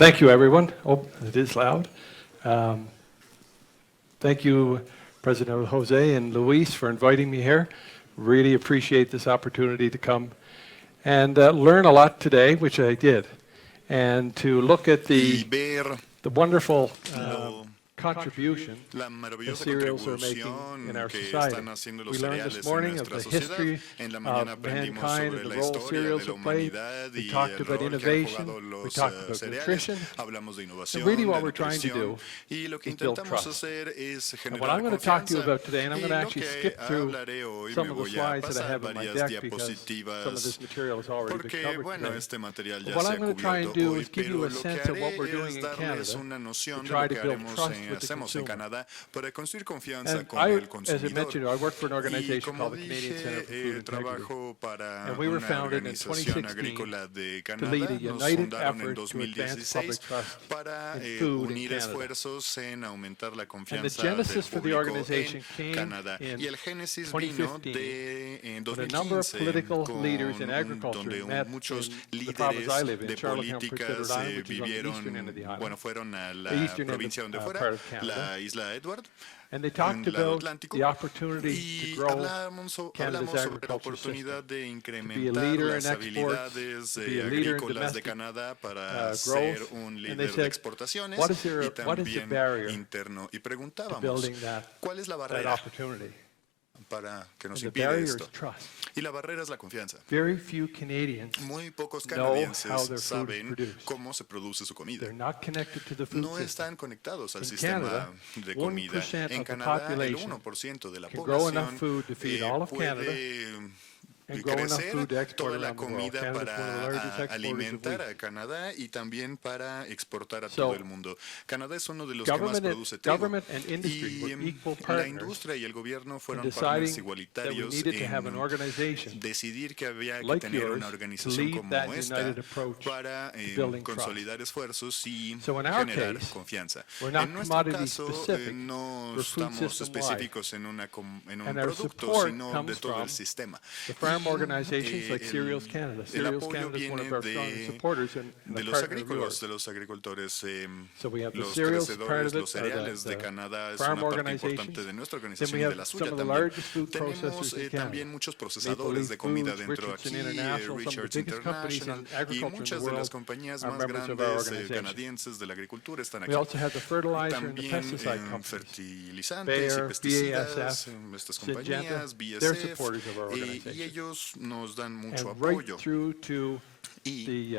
Thank you, everyone. Oh, it is loud. Thank you, President Jose and Luis, for inviting me here. Really appreciate this opportunity to come and learn a lot today, which I did, and to look at the wonderful contribution the cereals are making in our society. We learned this morning of the history of mankind and the role cereals have played. We talked about innovation. We talked about nutrition. And really what we're trying to do is build trust. And what I'm going to talk to you about today, and I'm going to actually skip through some of the slides that I have in my deck because some of this material has already been covered today. But what I'm going to try and do is give you a sense of what we're doing in Canada to try to build trust hacemos en Canadá para construir confianza con el consumidor. I work for an organization called the Canadian Center for Food Integrity. And we were founded in 2016 to lead a united effort to advance public trust in food in Canada. And the genesis for the organization came in 2015 when a number of political leaders in agriculture met in the province I live in, Charlottetown, Prince Edward Island, which is on the eastern end of the island, the eastern end of part of Canada. And they talked about the opportunity to grow Canada's agriculture system, to be a leader in exports, to be a leader in domestic growth. And they said, what is the barrier to building that opportunity? Para que nos And the impide barrier esto. is trust. Y la barrera es la confianza. Very few Canadians Muy pocos know how canadienses their food is saben produced. cómo se produce su comida. They're not connected to the food No system. están conectados al In sistema Canada, de 1% comida. En of the Canadá, el population 1% de la can grow enough población food to feed all of Canada puede and grow enough crecer food to export toda la around the world. comida Canada is one of the largest para exporters of alimentar wheat. a Canadá y también para exportar a So, todo el mundo. Canadá es uno de los que más produce trigo. Government and industry were equal La partners industria y el gobierno in fueron partners deciding that we igualitarios needed to have an en organization decidir que había que like tener yours una to organización lead como that esta united approach para to building consolidar esfuerzos y So in our generar case, confianza. we're not En nuestro commodity caso, specific, no we're food estamos system específicos en un And our producto, support sino de comes todo from el sistema. the farm Y, organizations like Cereals Canada. el Cereals apoyo Canada is one of viene our strongest supporters and de a los partner of yours. agrícolas, de los agricultores, So we have the los cereals part crecedores, of it, los cereales de the Canadá es farm una parte importante organizations. de nuestra Then organización we y de have la some suya of the también. largest food Tenemos processors in Canada. también muchos Maple procesadores Leaf de comida Foods, dentro Richardson aquí, International, some of the Richards biggest companies in International, y agriculture in the muchas de las world compañías are más members of our grandes organization. canadienses de la agricultura están aquí. We also have the fertilizer and the También pesticide companies. fertilizantes y Bayer, pesticidas, BASF, estas Syngenta, compañías, they're BASF, supporters of our y organization. ellos nos dan mucho And right apoyo. through to Y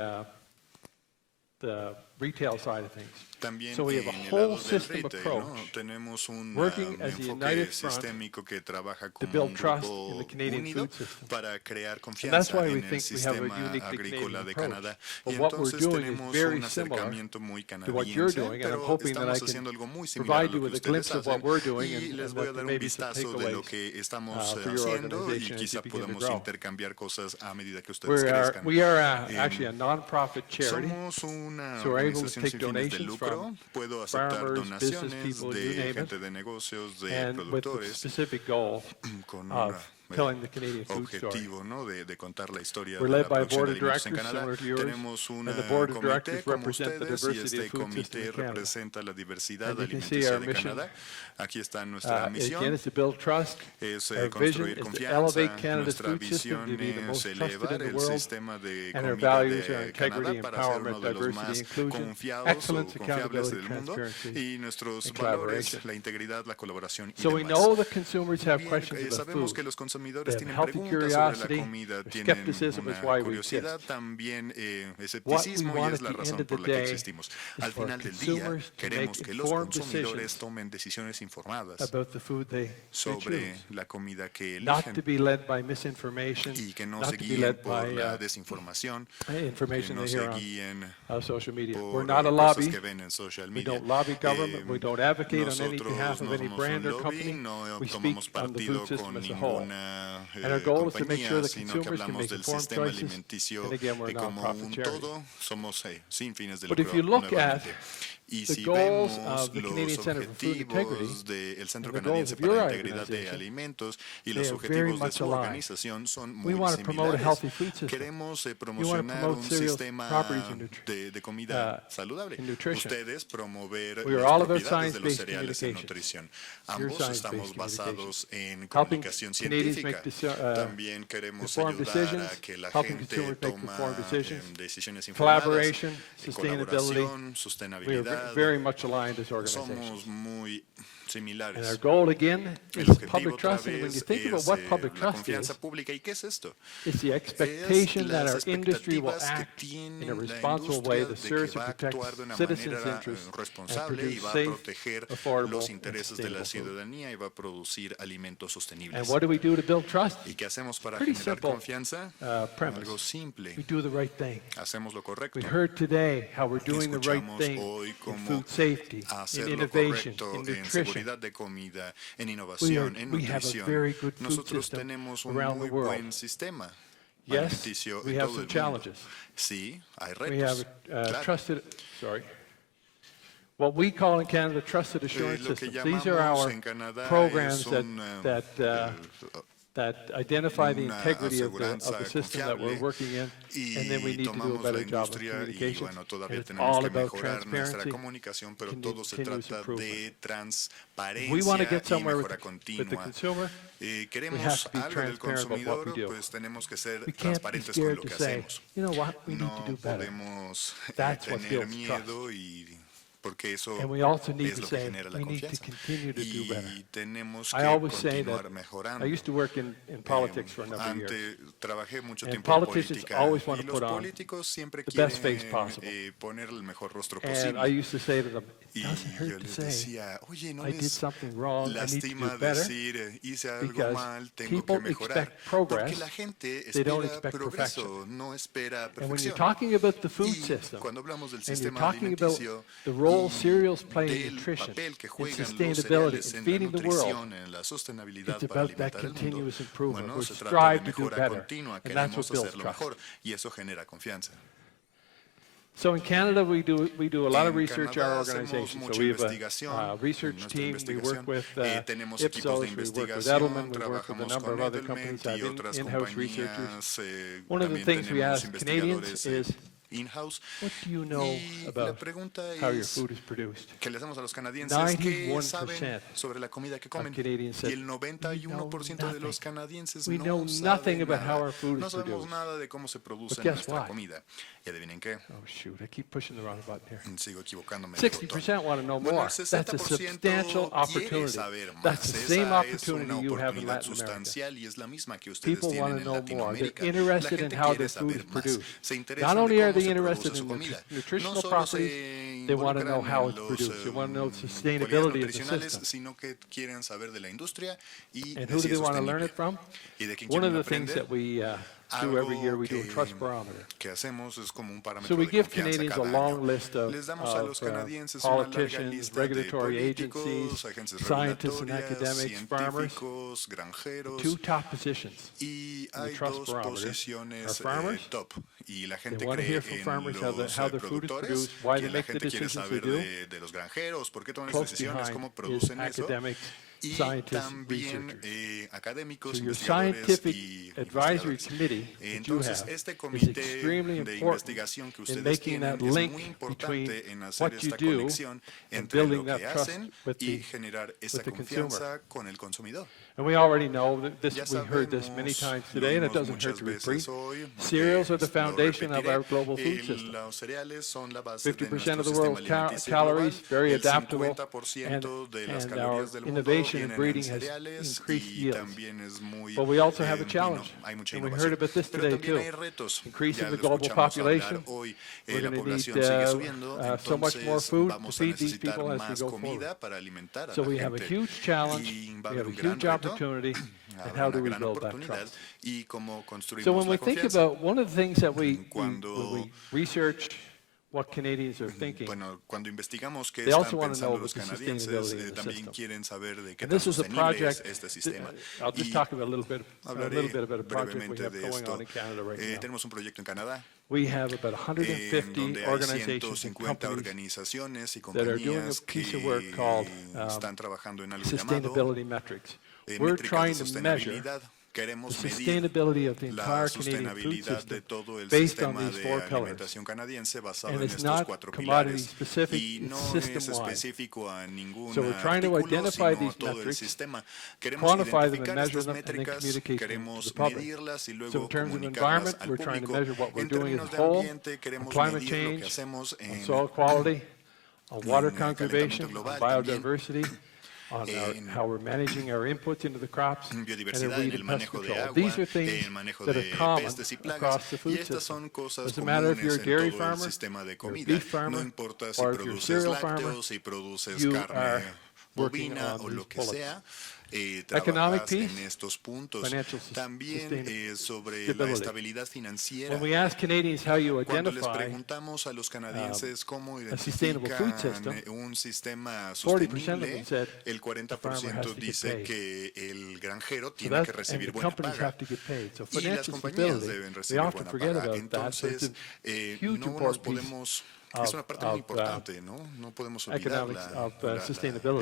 the retail side of things. también So we have a en el whole lado del system retail, approach, ¿no? Tenemos un working as a enfoque united front sistémico que trabaja to como build un trust grupo in the Canadian unido food system. para crear that's confianza why we en el think we have a sistema uniquely agrícola Canadian de approach. Canadá. But Y what we're entonces doing is tenemos very un similar acercamiento muy to what you're canadiense, doing, and I'm pero hoping that I estamos can haciendo algo muy similar a provide lo you que with a ustedes glimpse of hacen, what we're doing y and les voy a that dar un maybe some vistazo de lo takeaways que estamos for your haciendo y organization as you quizá begin to podamos grow. intercambiar cosas a medida que ustedes We crezcan. are actually a non-profit charity, Somos una so we're able to organización take sin fines de donations lucro. from Puedo aceptar farmers, business donaciones people, you de name it, gente de negocios, de and with the productores, specific goal con of un telling the Canadian food story. objetivo, ¿no? de contar la historia We're de led la by a producción board de of alimentos en directors Canadá. similar to yours, Tenemos un and the board of comité directors como represent the ustedes y diversity este of food comité system in Canada. representa la diversidad And you can see alimenticia our de mission, Canadá. Aquí está nuestra again, misión. is to build trust. Es Our vision construir is to confianza. elevate Canada's Nuestra food system to visión be the most es trusted elevar in the el world. sistema de And our comida values are de integrity, Canadá para ser uno empowerment, de los diversity, más inclusion, confiados o excellence, confiables accountability, del mundo. transparency, Y nuestros and valores, collaboration. la integridad, la colaboración y So we demás. know that consumers have Bien, questions about sabemos food. que los consumidores They have tienen healthy preguntas sobre la curiosity. comida, Their tienen skepticism is una why we curiosidad, exist. también What we escepticismo y want es at la the end razón of por the la que day existimos. is Al for final del día, consumers to queremos make que los informed consumidores decisions tomen decisiones informadas about the food they sobre choose. la comida que Not to eligen be led by misinformation, y que no not se to be guíen led por by la desinformación, que information no they se hear on guíen social media. We're por not a cosas lobby. que ven en social We media. don't lobby government. We don't advocate on any Nosotros behalf of no any somos brand un or lobby, company. no We speak tomamos on the partido food system con as a whole. ninguna And our goal is to make sure compañía, that sino que consumers can hablamos make del informed sistema choices. alimenticio And again, we're a como non-profit un charity. todo, somos sin fines de But lucro if you look at nuevamente. Y the si goals vemos of the los Canadian Center for Food Integrity objetivos del Centro and the goals Canadiense of para your la Integridad de organization, Alimentos y they los are very objetivos de much su aligned. organización son We muy want to promote a similares. healthy food system. Queremos You want to promocionar promote un cereals sistema properties in de comida saludable. in nutrition. Ustedes promover We are las all about propiedades de los science-based cereales en communications. nutrición. You're Ambos science-based estamos basados en helping comunicación Canadians científica. make También queremos informed ayudar decisions, a que la helping gente consumers make toma informed decisions, decisiones informadas, collaboration, sustainability. colaboración, We are sostenibilidad. very much aligned as organizations. Somos muy And similares. our goal again El is objetivo public otra trust. And when you vez think about es what public la trust confianza is, pública. ¿Y qué es esto? it's the Es expectation that las our industry will expectativas que act in tiene a la responsible way industria that de serves que to va a protect actuar de una citizens' manera interests and responsable y produce va a safe, proteger affordable, los and intereses de la sustainable food. ciudadanía y va a producir alimentos And sostenibles. what do we do to build trust? ¿Y qué hacemos para Pretty generar simple confianza? premise. Algo simple. We do the right thing. Hacemos lo correcto. We heard today how we're doing the right Escuchamos thing hoy in cómo food safety, in hacer lo innovation, correcto in en nutrition. seguridad de comida, en innovación, en We have a nutrición. very good food Nosotros system tenemos un around muy the world. buen sistema Yes, alimenticio we en have todo some el mundo. challenges. Sí, hay We have retos. a Claro. trusted, what we call in Canada trusted assurance Lo que systems. These are llamamos our en Canadá programs es un, that identify the una integrity of the aseguranza system that we're confiable working in, and then we y need to do a tomamos la better job of industria y communication. bueno, And todavía it's tenemos all que about mejorar nuestra transparency. comunicación, pero todo se continuous trata improvement. de We want to transparencia get y somewhere mejora with the continua. consumer. Queremos We have to be algo del transparent about what we consumidor, do. pues tenemos que ser We can't be transparentes con scared lo to que say, hacemos. you know what, we need to No do better. podemos That's what tener builds miedo y porque eso And we also need es to lo que say, genera la we need to confianza. continue to do better. Y tenemos I que always say continuar that mejorando. I used to work in politics for a number of years. Antes trabajé mucho And tiempo en politicians política always want y to los put on políticos siempre the best quieren face possible. poner el mejor rostro And I posible. used to say to them, it Y doesn't yo hurt to les say, decía, oye, no I did les something wrong, I need to lastima do better. decir, hice algo because mal, tengo que people mejorar. expect progress, Porque la gente they don't espera expect progreso, no espera And when you're perfección. talking about the food Y system, cuando hablamos del and you're sistema talking about alimenticio the role y cereals play in del nutrition, papel que in juegan los sustainability, cereales in en la feeding the world, nutrición, en la sostenibilidad it's para about that alimentar el mundo, continuous improvement. bueno, We se trata de strive to do mejora better, continua, and that's what queremos builds hacerlo trust. mejor y eso genera confianza. So in Canada, we do a lot of En research Canadá our hacemos organization. So mucha we have investigación, a research nuestra team. We work investigación. with Tenemos equipos de Ipsos, we work with investigación, Edelman, we work with a trabajamos number of con other companies Edelman that y have otras in-house researchers. compañías. One of the También things we tenemos ask Canadians investigadores is, in-house. what do you know Y la about pregunta how your es food is produced? que le hacemos a los canadienses que 91% saben sobre la comida que comen. Canadians said, Y el 91% de los canadienses We know no nothing saben about how nada. our food No is sabemos produced. nada de cómo se produce But guess nuestra what? comida. Y adivinen qué, Oh shoot, I keep pushing the wrong button here. sigo equivocándome. de botón. 60% want to know Bueno, more. el That's a 60% substantial quiere opportunity. saber más. That's the Esa same es una opportunity you have in oportunidad Latin America. sustancial y es la misma que ustedes People want tienen to en know more. They're Latinoamérica. La interested in gente how quiere their food is saber más. produced. Se Not interesan only de are cómo they se interested produce su in comida. nutritional No solo properties, se they want to know involucran how en it's los produced. They want to know the cualidades sustainability of the nutricionales, system. sino que quieren saber de la industria y And de who do si they es want to learn sostenible. it from? ¿Y de quién One of quieren the things aprender? that we do every year, we do a trust Algo barometer. que hacemos es como un parámetro So we de give confianza Canadians a cada long año. list Les damos a los canadienses una larga politicians, lista de regulatory políticos, agencies, agencias scientists and regulatorias, academics, farmers. científicos, granjeros. Two top positions. Y the hay trust dos barometer posiciones are farmers. top. Y la gente They want to cree hear from en farmers how los how their food is productores, produced, why que they la make the gente quiere decisions they saber do. de los granjeros, por qué toman esas Close decisiones, behind cómo is producen eso. academics, Y scientists, también researchers. académicos, So your investigadores scientific y advisory investigadores. committee that you Entonces, have este is comité extremely de important investigación que in ustedes making tienen that es link muy between importante en hacer what you esta do conexión and entre lo building that que trust hacen with y the generar esa the consumer. confianza con el consumidor. And we already know that this, Ya we heard this many sabemos, times today, and it lo doesn't vimos hurt to muchas repeat. veces hoy, Cereals are the lo foundation of repetiré. our global food system. Los cereales son la base de 50% nuestro of the sistema world's alimenticio calories, global. very El adaptable, 50% de las and our calorías del mundo innovation in vienen en breeding has cereales increased y yields. también es muy But we also have a bueno, challenge, hay mucha and we innovación. heard about this Pero today también too. hay retos. Increasing Ya the lo global escuchamos hablar population. hoy. We're La going to población need sigue subiendo, so much more entonces food to vamos a feed these necesitar people as we más go comida forward. para alimentar a So la we have a gente. huge challenge, Y we va a have haber a un gran huge reto. opportunity, and Habrá how do una we gran build that oportunidad trust? y cómo construimos So when la we think confianza. about one of the things that when we Cuando researched, what Canadians are thinking. Bueno, cuando investigamos qué They also están want to know pensando about los the canadienses, sustainability of the también system. quieren saber de qué And tan this is a sostenible es project, este sistema. I'll just Y talk about a little bit hablaré about a project we brevemente have de going esto. on in Canada right now. Tenemos un proyecto en Canadá We have about en 150 donde hay organizations and 150 companies organizaciones y that are doing a compañías piece of work called que están trabajando en algo llamado sustainability metrics. We're métricas de trying to measure sostenibilidad. the Queremos medir sustainability of the la entire Canadian food sostenibilidad de system todo el based on sistema these de four pillars. alimentación canadiense basado And en it's estos not 4 commodity pilares. specific, Y it's no es system-wide. específico a ningún So we're trying to artículo, identify sino these a todo el metrics, sistema. Queremos quantify them and identificar measure estas them, and then métricas, communicate them to queremos the public. medirlas y So luego in terms of comunicarlas environment, al we're trying to público. measure what we're En doing as términos a de whole, ambiente, on queremos climate medir lo que change, hacemos on en soil quality, on water el calentamiento conservation, on global también, biodiversity, on how we're managing our inputs into the crops, and biodiversidad, our en weed el and pest manejo de control. agua, These are things el manejo that de are common pestes y plagas. across the Y food estas system. son cosas Doesn't matter if comunes you're a en dairy todo el farmer, sistema de you're a comida. beef farmer, No importa si or if you're a produces cereal farmer, lácteos, si produces you carne are working bovina on o these lo que bullets. sea, Economic trabajas en peace, estos puntos. financial También sobre la stability. estabilidad financiera. When we ask Canadians how you Cuando les identify preguntamos a los canadienses cómo a sustainable food identifican system, un sistema 40% of sostenible, them said el the farmer has 40% to get dice paid. que el granjero So tiene that, que and recibir the buena companies paga. have to get paid. So Y las financial compañías stability, deben we recibir often buena forget paga. about that. So it's Entonces, a huge no nos important piece podemos... Es una parte muy importante, ¿no? No podemos olvidar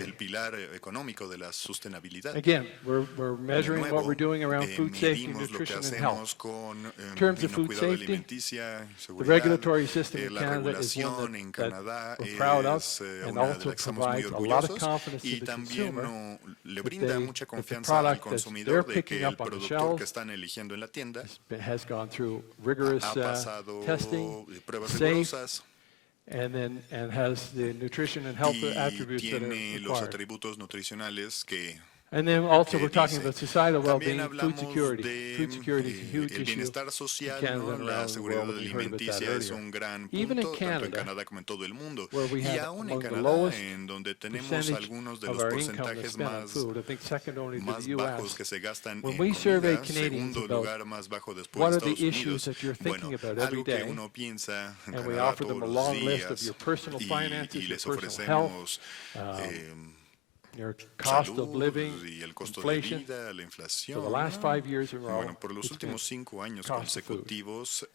el pilar económico de la sostenibilidad. Again, we're measuring what we're doing around food safety, medimos lo que nutrition, and health. hacemos con In terms of food cuidado safety, alimenticia, the seguridad. regulatory system in La Canada is regulación one en that Canadá we're proud of, es and una de also las que estamos muy provides a lot of orgullosos confidence y to the también consumer le brinda mucha that the confianza al product that consumidor they're de que picking el up on the productor shelves que están eligiendo en la tienda has gone through rigorous ha pasado testing, pruebas safe, rigurosas and has the nutrition and health y attributes that are tiene los required. atributos nutricionales que And then also que we're talking dice. about societal También well-being, food hablamos security. de Food security is a huge el issue bienestar social, in Canada ¿no? and La around the seguridad world. We heard about that alimenticia es earlier. un gran Even in punto, tanto en Canada, Canadá como en todo el mundo. where we Y have aún en among the Canadá, lowest en donde tenemos percentage algunos de of los our income that's porcentajes spent on más, food, I think second only to más the bajos U.S. que se gastan When en we survey comida, Canadians segundo about lugar más bajo después what de are the Estados issues Unidos. that you're thinking Bueno, about every algo que day, uno piensa en and we Canadá offer them todos a los long list of your días personal finances, y your les personal health, ofrecemos your cost of salud living, y el costo inflation. de vida, la For inflación. the last 5 years in a row, Bueno, por los it's been últimos 5 años cost of food consecutivos,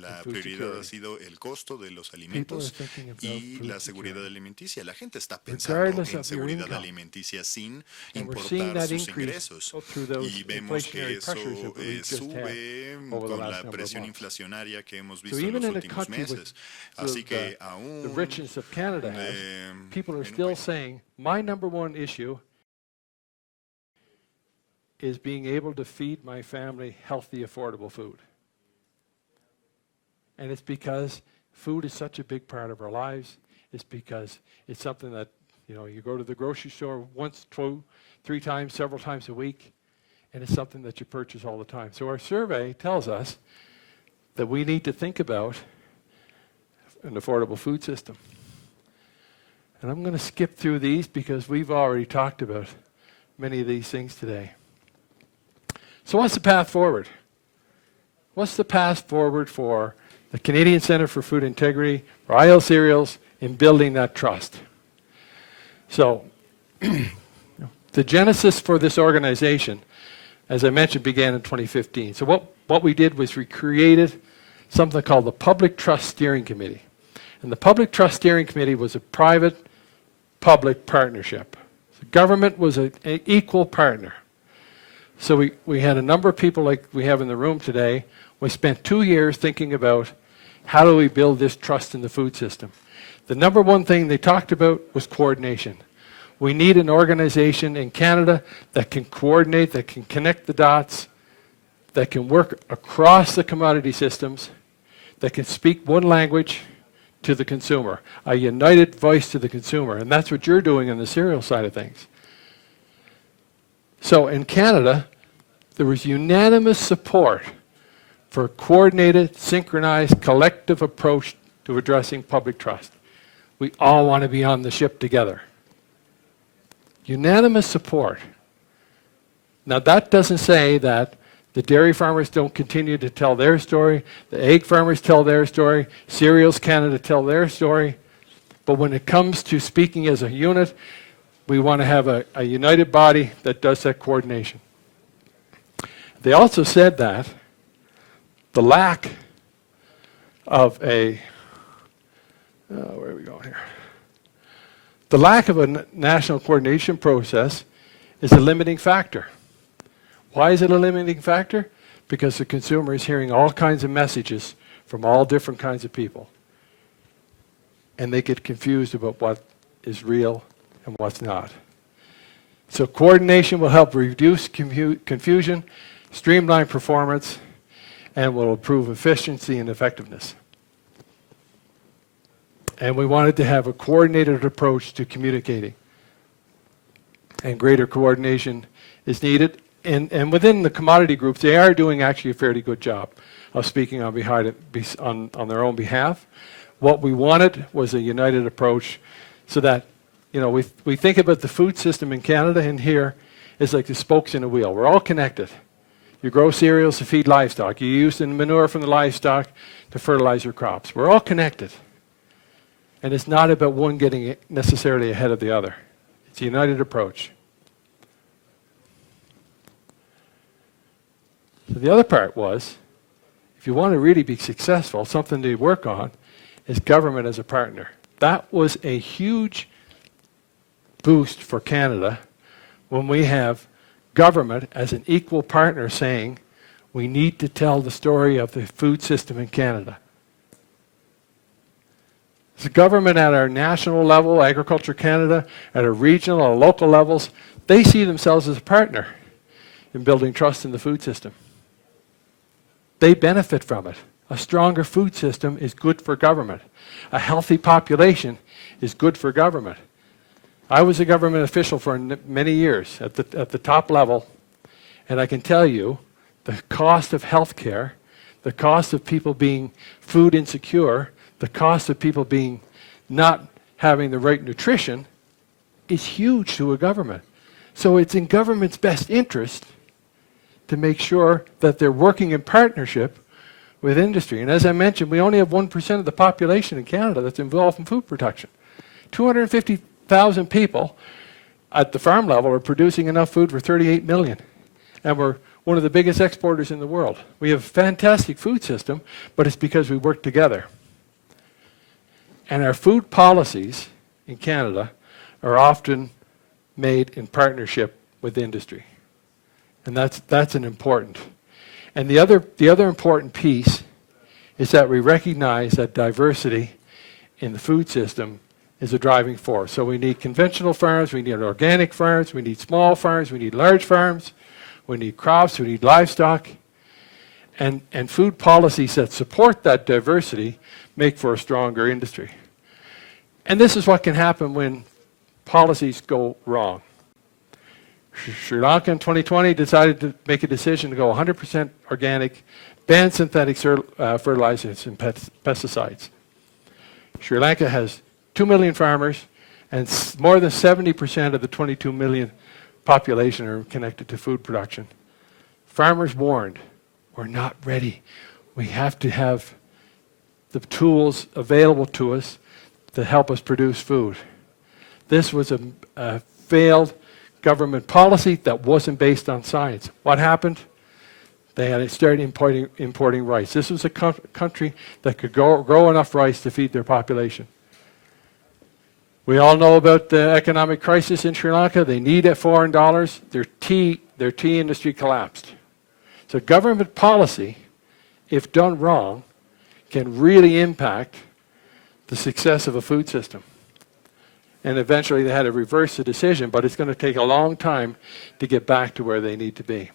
la and food prioridad ha security. sido el costo de los People are alimentos thinking about y food la seguridad security. alimenticia. La gente está pensando Regardless en of your seguridad income. alimenticia sin And we're seeing importar that sus increase ingresos. through those Y vemos que inflationary eso pressures that we've just sube had over the con last la number of presión months. inflacionaria que hemos So visto en even los in a últimos country with meses. Así que the aún richness of Canada has, people are en un still país saying, my number one issue is being able to feed my family healthy, affordable food. And it's because food is such a big part of our lives. It's because it's something that, you go to the grocery store once, 2, 3 times, several times a week, and it's something that you purchase all the time. So our survey tells us that we need to think about an affordable food system. And I'm going to skip through these because we've already talked about many of these things today. So what's the path forward? What's the path forward for the Canadian Centre for Food Integrity, for IL Cereals, in building that trust? So the genesis for this organization, as I mentioned, began in 2015. So what we did was we created something called the Public Trust Steering Committee. And the Public Trust Steering Committee was a private-public partnership. The government was an equal partner. So we had a number of people like we have in the room today. We spent 2 years thinking about how do we build this trust in the food system. The number one thing they talked about was coordination. We need an organization in Canada that can coordinate, that can connect the dots, that can work across the commodity systems, that can speak one language to the consumer, a united voice to the consumer. And that's what you're doing on the cereal side of things. So in Canada, there was unanimous support for a coordinated, synchronized, collective approach to addressing public trust. We all want to be on the ship together. Unanimous support. Now that doesn't say that The dairy farmers don't continue to tell their story. The egg farmers tell their story. Cereals Canada tell their story. But when it comes to speaking as a unit, we want to have a united body that does that coordination. They also said that the lack of where are we going here? The lack of a national coordination process is a limiting factor. Why is it a limiting factor? Because the consumer is hearing all kinds of messages from all different kinds of people. And they get confused about what is real and what's not. So coordination will help reduce confusion, streamline performance, and will improve efficiency and effectiveness. And we wanted to have a coordinated approach to communicating. And greater coordination is needed. And within the commodity groups, they are doing actually a fairly good job of speaking on their own behalf. What we wanted was a united approach so that, we think about the food system in Canada and here is like the spokes in a wheel. We're all connected. You grow cereals to feed livestock. You use the manure from the livestock to fertilize your crops. We're all connected. And it's not about one getting necessarily ahead of the other. It's a united approach. So the other part was, if you want to really be successful, something to work on is government as a partner. That was a huge boost for Canada when we have government as an equal partner saying, we need to tell the story of the food system in Canada. The government at our national level, Agriculture Canada, at our regional or local levels, they see themselves as a partner in building trust in the food system. They benefit from it. A stronger food system is good for government. A healthy population is good for government. I was a government official for many years at the top level, and I can tell you the cost of health care, the cost of people being food insecure, the cost of people being not having the right nutrition is huge to a government. So it's in government's best interest to make sure that they're working in partnership with industry. And as I mentioned, we only have 1% of the population in Canada that's involved in food production. 250,000 people at the farm level are producing enough food for 38 million. And we're one of the biggest exporters in the world. We have a fantastic food system, but it's because we work together. And our food policies in Canada are often made in partnership with industry. And that's an important. And the other important piece is that we recognize that diversity in the food system is a driving force. So we need conventional farms, we need organic farms, we need small farms, we need large farms, we need crops, we need livestock. And food policies that support that diversity make for a stronger industry. And this is what can happen when policies go wrong. Sri Lanka in 2020 decided to make a decision to go 100% organic, ban synthetic fertilizers and pesticides. Sri Lanka has 2 million farmers, and more than 70% of the 22 million population are connected to food production. Farmers warned, we're not ready. We have to have the tools available to us to help us produce food. This was a failed government policy that wasn't based on science. What happened? They had to start importing rice. This was a country that could grow enough rice to feed their population. We all know about the economic crisis in Sri Lanka. They need foreign dollars. Their tea industry collapsed. So government policy, if done wrong, can really impact the success of a food system. And eventually they had to reverse the decision, but it's going to take a long time to get back to where they need to be.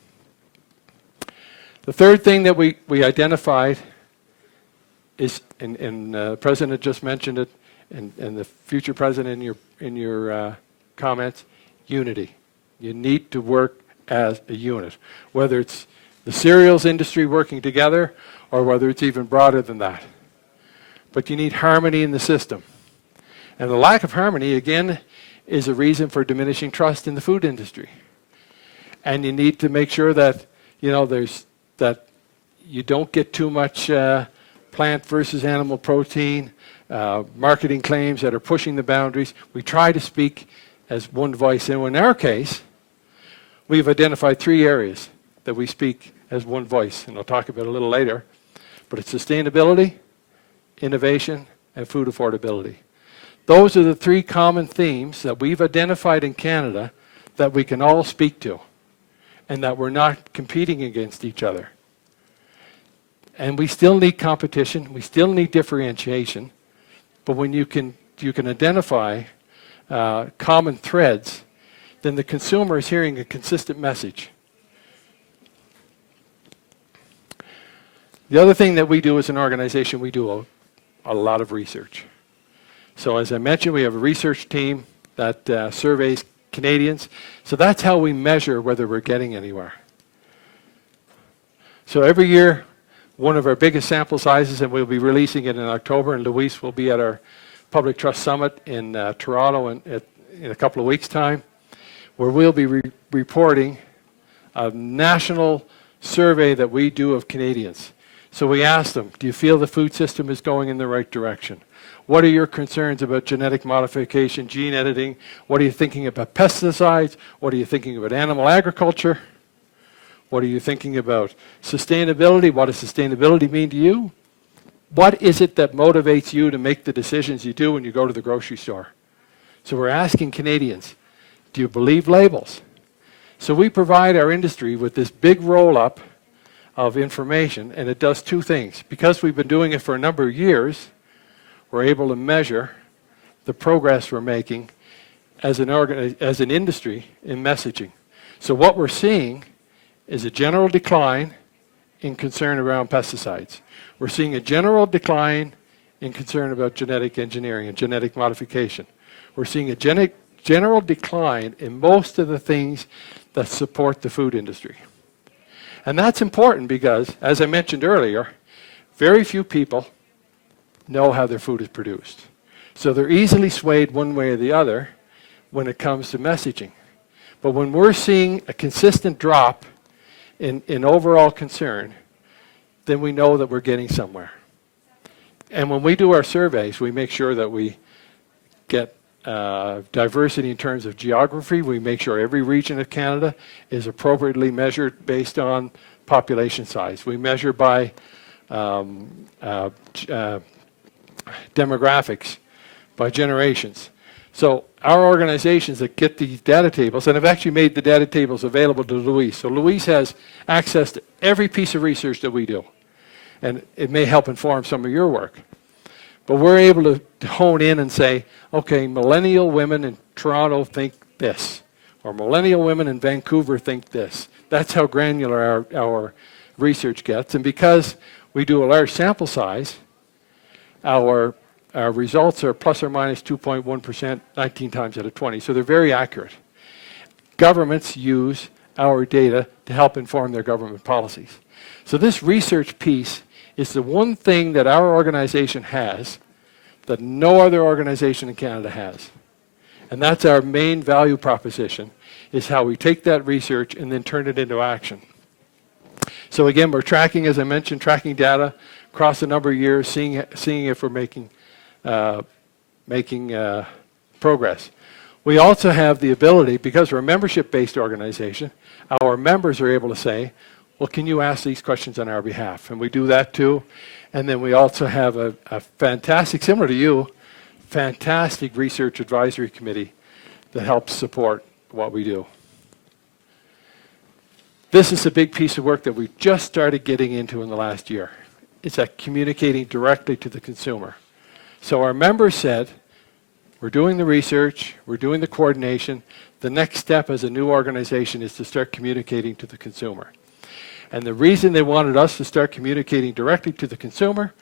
The third thing that we identified is, and the President just mentioned it, and the future President in your comments, unity. You need to work as a unit, whether it's the cereals industry working together or whether it's even broader than that. But you need harmony in the system. And the lack of harmony, again, is a reason for diminishing trust in the food industry. And you need to make sure that, there's that you don't get too much plant versus animal protein, marketing claims that are pushing the boundaries. We try to speak as one voice. And in our case, we've identified 3 areas that we speak as one voice, and I'll talk about a little later. But it's sustainability, innovation, and food affordability. Those are the 3 common themes that we've identified in Canada that we can all speak to, and that we're not competing against each other. And we still need competition, we still need differentiation, but when you can identify common threads, then the consumer is hearing a consistent message. The other thing that we do as an organization, we do a lot of research. So as I mentioned, we have a research team that surveys Canadians. So that's how we measure whether we're getting anywhere. So every year, one of our biggest sample sizes, and we'll be releasing it in October, and Luis will be at our Public Trust Summit in Toronto in a couple of weeks' time, where we'll be reporting a national survey that we do of Canadians. So we asked them, do you feel the food system is going in the right direction? What are your concerns about genetic modification, gene editing? What are you thinking about pesticides? What are you thinking about animal agriculture? What are you thinking about sustainability? What does sustainability mean to you? What is it that motivates you to make the decisions you do when you go to the grocery store? So we're asking Canadians, do you believe labels? So we provide our industry with this big roll-up of information, and it does 2 things. Because we've been doing it for a number of years, we're able to measure the progress we're making as an industry in messaging. So what we're seeing is a general decline in concern around pesticides. We're seeing a general decline in concern about genetic engineering and genetic modification. We're seeing a general decline in most of the things that support the food industry. And that's important because, as I mentioned earlier, very few people know how their food is produced. So they're easily swayed one way or the other when it comes to messaging. But when we're seeing a consistent drop in overall concern, then we know that we're getting somewhere. And when we do our surveys, we make sure that we get diversity in terms of geography. We make sure every region of Canada is appropriately measured based on population size. We measure by demographics, by generations. So our organizations that get these data tables, and I've actually made the data tables available to Luis. So Luis has access to every piece of research that we do. And it may help inform some of your work. But we're able to hone in and say, okay, millennial women in Toronto think this, or millennial women in Vancouver think this. That's how granular our research gets. And because we do a large sample size, our results are plus or minus 2.1%, 19 times out of 20. So they're very accurate. Governments use our data to help inform their government policies. So this research piece is the one thing that our organization has that no other organization in Canada has. And that's our main value proposition, is how we take that research and then turn it into action. So again, we're tracking, as I mentioned, tracking data across a number of years, seeing if we're making progress. We also have the ability, because we're a membership-based organization, our members are able to say, well, can you ask these questions on our behalf? And we do that too. And then we also have a fantastic, similar to you, fantastic research advisory committee that helps support what we do. This is a big piece of work that we just started getting into in the last year. It's at communicating directly to the consumer. So our members said, we're doing the research, we're doing the coordination. The next step as a new organization is to start communicating to the consumer. And the reason they wanted us to start communicating directly to the consumer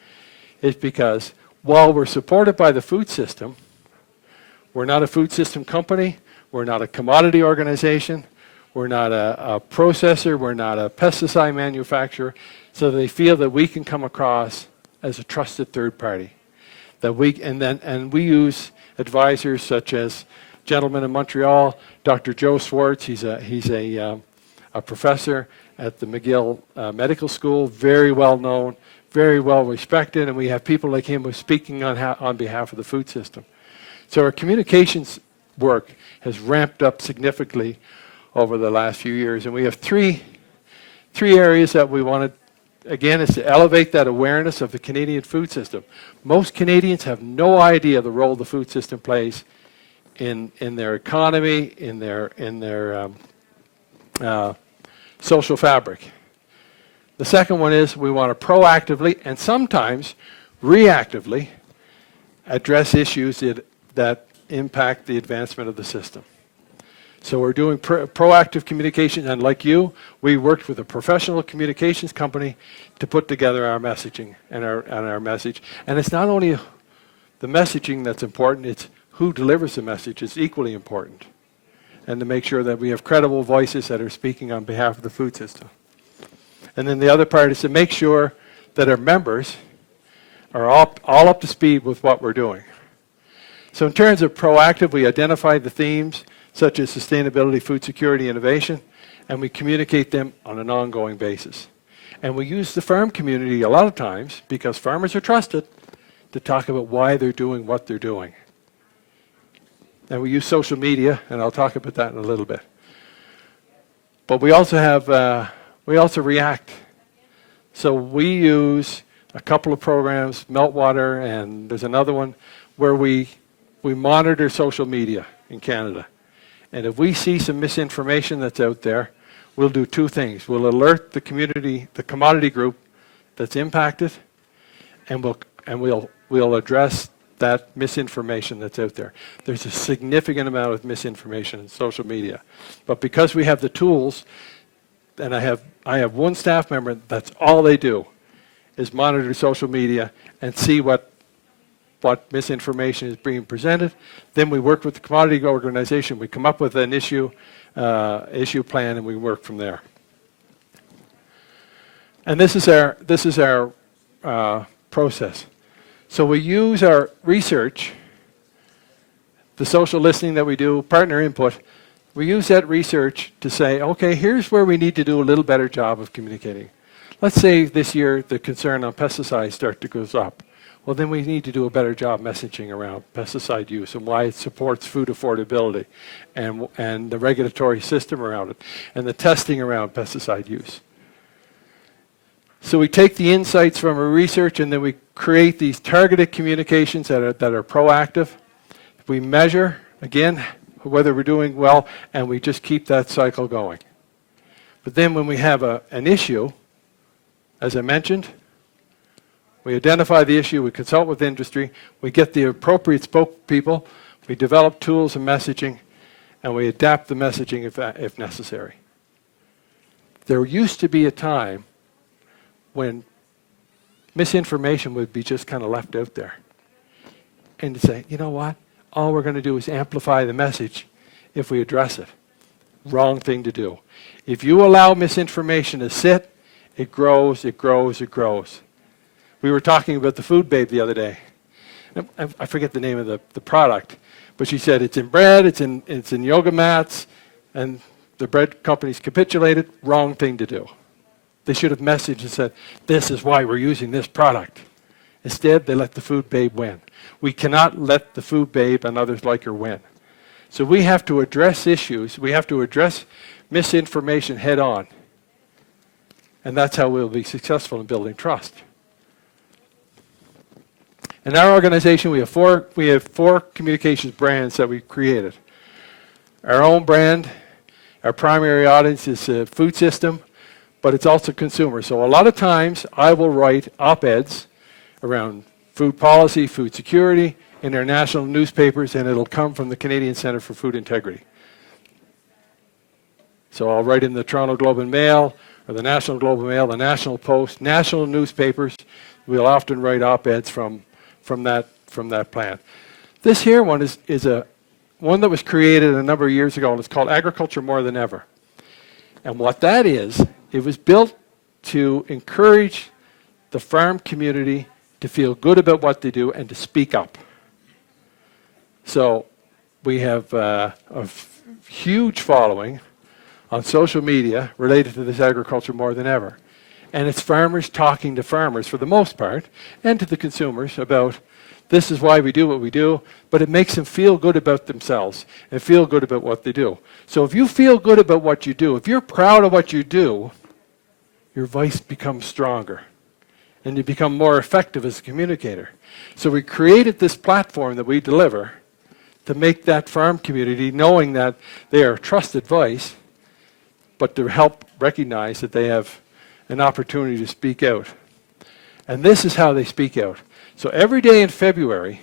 is because while we're supported by the food system, we're not a food system company, we're not a commodity organization, we're not a processor, we're not a pesticide manufacturer, so they feel that we can come across as a trusted third party. That we use advisors such as gentleman in Montreal, Dr. Joe Swartz. He's a professor at the McGill Medical School, very well known, very well respected, and we have people like him who are speaking on behalf of the food system. So our communications work has ramped up significantly over the last few years, and we have three areas that we want to, again, is to elevate that awareness of the Canadian food system. Most Canadians have no idea the role the food system plays in their economy, in their social fabric. The second one is we want to proactively and sometimes reactively address issues that impact the advancement of the system. So we're doing proactive communication, and like you, we worked with a professional communications company to put together our messaging and our message. And it's not only the messaging that's important, it's who delivers the message is equally important. And to make sure that we have credible voices that are speaking on behalf of the food system. And then the other part is to make sure that our members are all up to speed with what we're doing. So in terms of proactive, we identify the themes such as sustainability, food security, innovation, and we communicate them on an ongoing basis. And we use the farm community a lot of times, because farmers are trusted, to talk about why they're doing what they're doing. And we use social media, and I'll talk about that in a little bit. But we also have, we also react. So we use a couple of programs, Meltwater, and there's another one where we monitor social media in Canada. And if we see some misinformation that's out there, we'll do two things. We'll alert the community, the commodity group that's impacted, and we'll address that misinformation that's out there. There's a significant amount of misinformation in social media. But because we have the tools, and I have one staff member, that's all they do, is monitor social media and see what misinformation is being presented. Then we work with the commodity organization. We come up with an issue plan, and we work from there. And this is our process. So we use our research, the social listening that we do, partner input. We use that research to say, okay, here's where we need to do a little better job of communicating. Let's say this year the concern on pesticides goes up. Well, then we need to do a better job messaging around pesticide use and why it supports food affordability and the regulatory system around it and the testing around pesticide use. So we take the insights from our research, and then we create these targeted communications that are proactive. We measure, again, whether we're doing well, and we just keep that cycle going. But then when we have an issue, as I mentioned, we identify the issue, we consult with industry, we get the appropriate spokespeople, we develop tools and messaging, and we adapt the messaging if necessary. There used to be a time when misinformation would be just kind of left out there. And to say, you know what? All we're going to do is amplify the message if we address it. Wrong thing to do. If you allow misinformation to sit, it grows, it grows, it grows. We were talking about the food babe the other day. I forget the name of the product, but she said it's in bread, it's in yoga mats, and the bread companies capitulated. Wrong thing to do. They should have messaged and said, this is why we're using this product. Instead, they let the food babe win. We cannot let the food babe and others like her win. So we have to address issues. We have to address misinformation head on. And that's how we'll be successful in building trust. In our organization, we have four communications brands that we've created. Our own brand, our primary audience is the food system, but it's also consumers. So a lot of times I will write op-eds around food policy, food security, in our national newspapers, and it'll come from the Canadian Centre for Food Integrity. So I'll write in the Toronto Globe and Mail, or the National Globe and Mail, the National Post, national newspapers. We'll often write op-eds from that plant. This here one is one that was created a number of years ago, and it's called Agriculture More Than Ever. And what that is, it was built to encourage the farm community to feel good about what they do and to speak up. So we have a huge following on social media related to this agriculture more than ever. And it's farmers talking to farmers for the most part, and to the consumers about this is why we do what we do, but it makes them feel good about themselves and feel good about what they do. So if you feel good about what you do, if you're proud of what you do, your voice becomes stronger and you become more effective as a communicator. So we created this platform that we deliver to make that farm community, knowing that they are a trusted voice, but to help recognize that they have an opportunity to speak out. And this is how they speak out. So every day in February,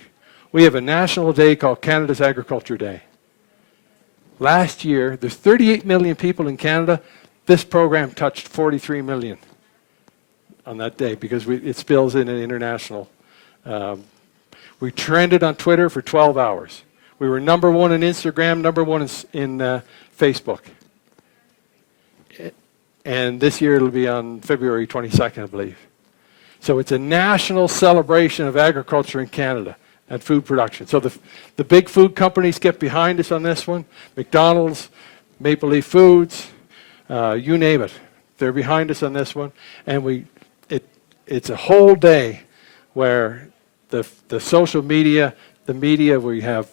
we have a national day called Canada's Agriculture Day. Last year, there's 38 million people in Canada. This program touched 43 million on that day because it spills in an international. We trended on Twitter for 12 hours. We were number one on Instagram, number one in Facebook. And this year it'll be on February 22nd, I believe. So it's a national celebration of agriculture in Canada and food production. So the big food companies get behind us on this one. McDonald's, Maple Leaf Foods, you name it. They're behind us on this one. And it's a whole day where the social media, the media, we have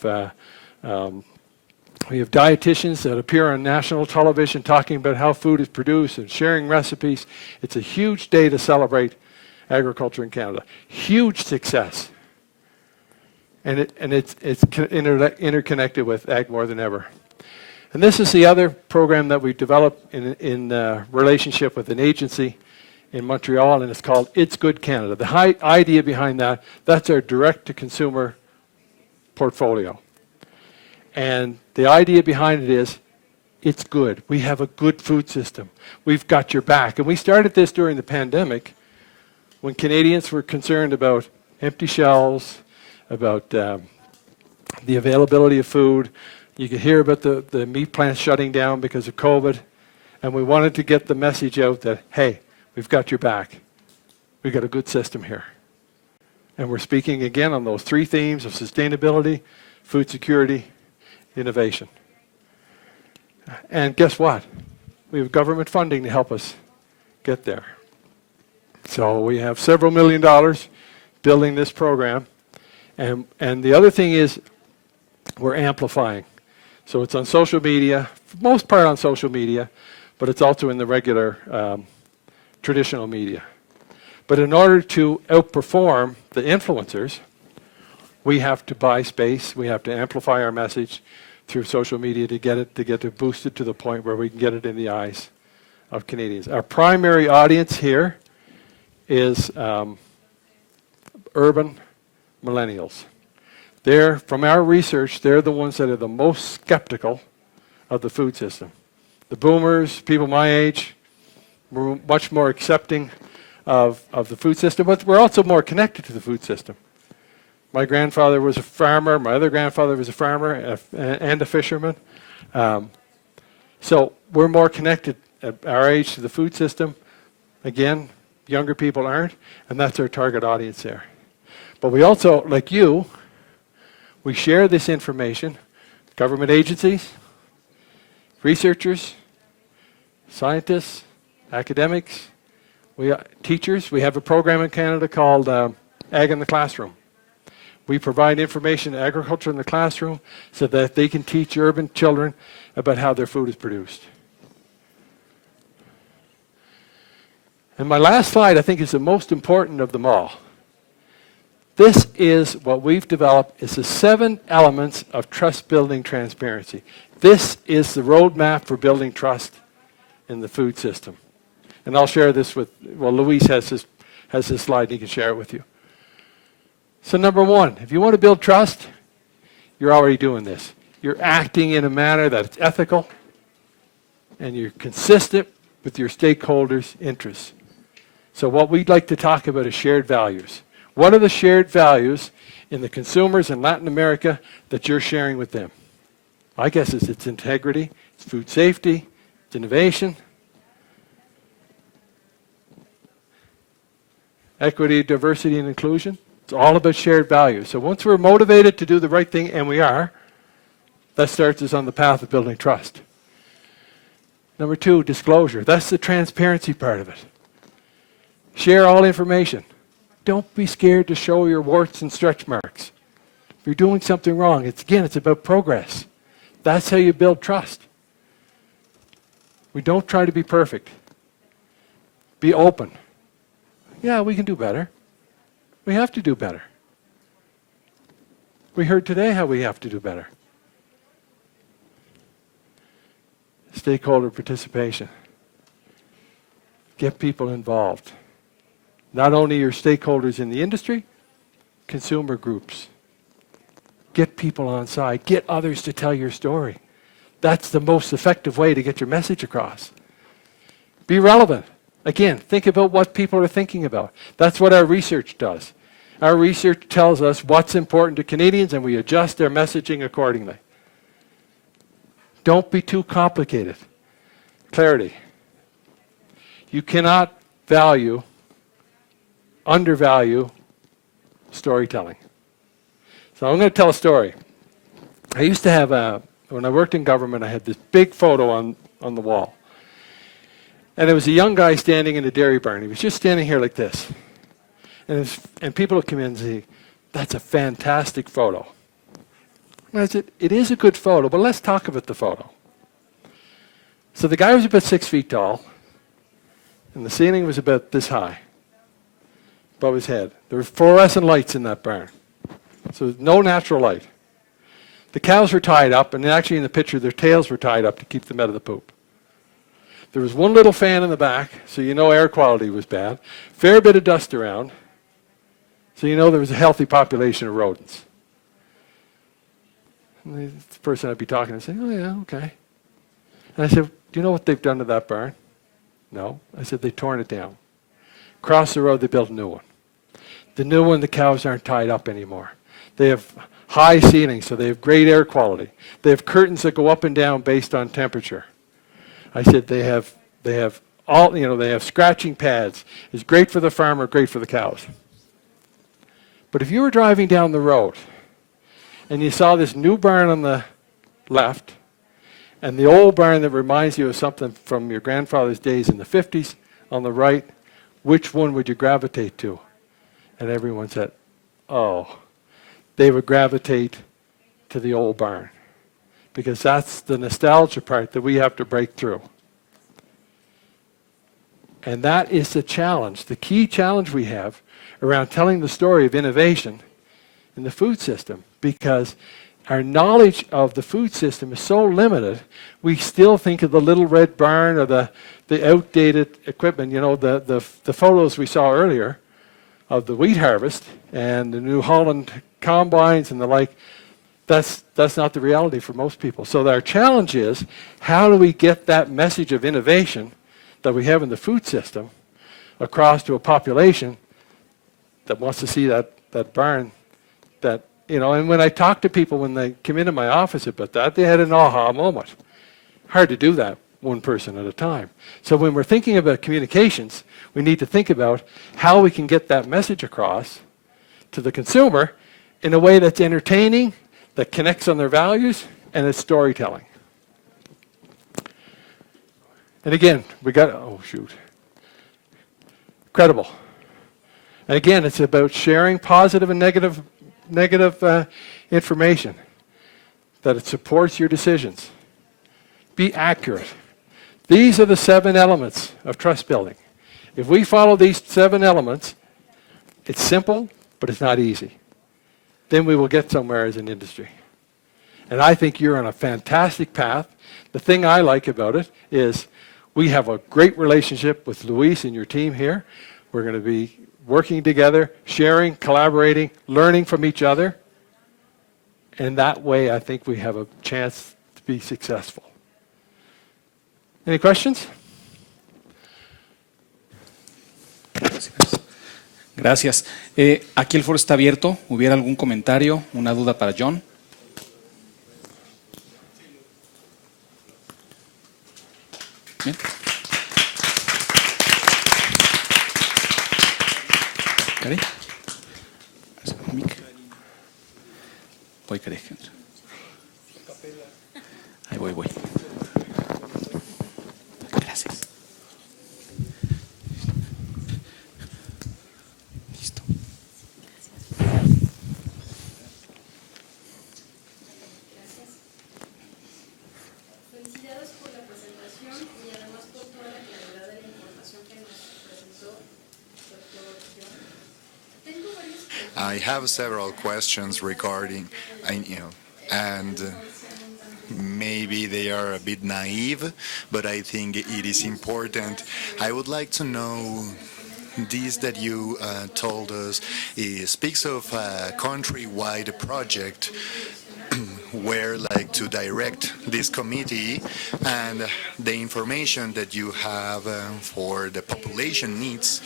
dietitians that appear on national television talking about how food is produced and sharing recipes. It's a huge day to celebrate agriculture in Canada. Huge success. And it's interconnected with Ag More Than Ever. And this is the other program that we developed in relationship with an agency in Montreal, and it's called It's Good Canada. The idea behind that's our direct-to-consumer portfolio. And the idea behind it is, it's good. We have a good food system. We've got your back. And we started this during the pandemic when Canadians were concerned about empty shelves, about the availability of food. You could hear about the meat plants shutting down because of COVID. And we wanted to get the message out that, hey, we've got your back. We've got a good system here. And we're speaking again on those three themes of sustainability, food security, innovation. And guess what? We have government funding to help us get there. So we have several $1 million building this program. And the other thing is we're amplifying. So it's on social media, for the most part on social media, but it's also in the regular traditional media. But in order to outperform the influencers, we have to buy space. We have to amplify our message through social media to get it boosted to the point where we can get it in the eyes of Canadians. Our primary audience here is urban millennials. From our research, they're the ones that are the most skeptical of the food system. The boomers, people my age, we're much more accepting of the food system, but we're also more connected to the food system. My grandfather was a farmer. My other grandfather was a farmer and a fisherman. So we're more connected at our age to the food system. Again, younger people aren't, and that's our target audience there. But we also, like you, we share this information, government agencies, researchers, scientists, academics, teachers. We have a program in Canada called Ag in the Classroom. We provide information to agriculture in the classroom so that they can teach urban children about how their food is produced. And my last slide, I think, is the most important of them all. This is what we've developed. It's the 7 elements of trust-building transparency. This is the roadmap for building trust in the food system. And I'll share this with, Luis has this slide, and he can share it with you. So number 1, if you want to build trust, you're already doing this. You're acting in a manner that's ethical, and you're consistent with your stakeholders' interests. So what we'd like to talk about is shared values. What are the shared values in the consumers in Latin America that you're sharing with them? I guess it's integrity, it's food safety, it's innovation, equity, diversity, and inclusion. It's all about shared values. So once we're motivated to do the right thing, and we are, that starts us on the path of building trust. Number 2, disclosure. That's the transparency part of it. Share all information. Don't be scared to show your warts and stretch marks. If you're doing something wrong, it's about progress. That's how you build trust. We don't try to be perfect. Be open. Yeah, we can do better. We have to do better. We heard today how we have to do better. Stakeholder participation. Get people involved. Not only your stakeholders in the industry, consumer groups. Get people on side. Get others to tell your story. That's the most effective way to get your message across. Be relevant. Again, think about what people are thinking about. That's what our research does. Our research tells us what's important to Canadians, and we adjust their messaging accordingly. Don't be too complicated. Clarity. You cannot undervalue storytelling. So I'm going to tell a story. I used to have when I worked in government, I had this big photo on the wall. And it was a young guy standing in a dairy barn. He was just standing here like this. And people would come in and say, "That's a fantastic photo." And I said, "It is a good photo, but let's talk about the photo." So the guy was about 6 feet tall, and the ceiling was about this high, above his head. There were fluorescent lights in that barn, so no natural light. The cows were tied up, and actually in the picture their tails were tied up to keep them out of the poop. There was one little fan in the back, so you know air quality was bad. Fair bit of dust around, so you know there was a healthy population of rodents. And the person I'd be talking to say, "Oh yeah, okay." And I said, "Do you know what they've done to that barn?" "No." I said, "They've torn it down. Across the road they built a new one. The new one, the cows aren't tied up anymore. They have high ceilings, so they have great air quality. They have curtains that go up and down based on temperature." I said, they have all, they have scratching pads. It's great for the farmer, great for the cows. But if you were driving down the road and you saw this new barn on the left and the old barn that reminds you of something from your grandfather's days in the 50s on the right, which one would you gravitate to? And everyone said, "Oh," they would gravitate to the old barn, because that's the nostalgia part that we have to break through. And that is the challenge, the key challenge we have around telling the story of innovation in the food system, because our knowledge of the food system is so limited, we still think of the little red barn or the outdated equipment. The photos we saw earlier of the wheat harvest and the New Holland combines and the like. That's not the reality for most people. So our challenge is, how do we get that message of innovation that we have in the food system across to a population that wants to see that barn, and when I talk to people when they come into my office about that, they had an aha moment. Hard to do that one person at a time. So when we're thinking about communications, we need to think about how we can get that message across to the consumer in a way that's entertaining, that connects on their values, and it's storytelling. And again, credible. And again, it's about sharing positive and negative information, that it supports your decisions. Be accurate. These are the 7 elements of trust building. If we follow these 7 elements, it's simple, but it's not easy. Then we will get somewhere as an industry. And I think you're on a fantastic path. The thing I like about it is we have a great relationship with Luis and your team here. We're going to be working together, sharing, collaborating, learning from each other. And that way, I think we have a chance to be successful. Any questions? Gracias. Aquí el foro está abierto. ¿Hubiera algún comentario, una duda para John? Bien. ¿Cari? Voy, Cari. Ahí voy. I have several questions regarding, and maybe they are a bit naive, but I think it is important. I would like to know, this that you told us speaks of a countrywide project where like to direct this committee and the information that you have for the population needs,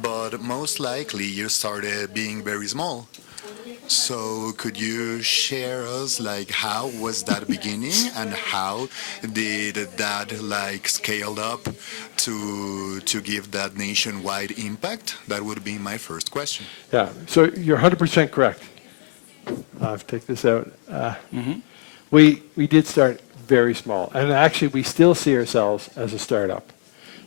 but most likely you started being very small. So could you share us like how was that beginning and how did that like scaled up to give that nationwide impact? That would be my first question. Yeah, so you're 100% correct. I'll take this out. We did start very small, and actually we still see ourselves as a startup.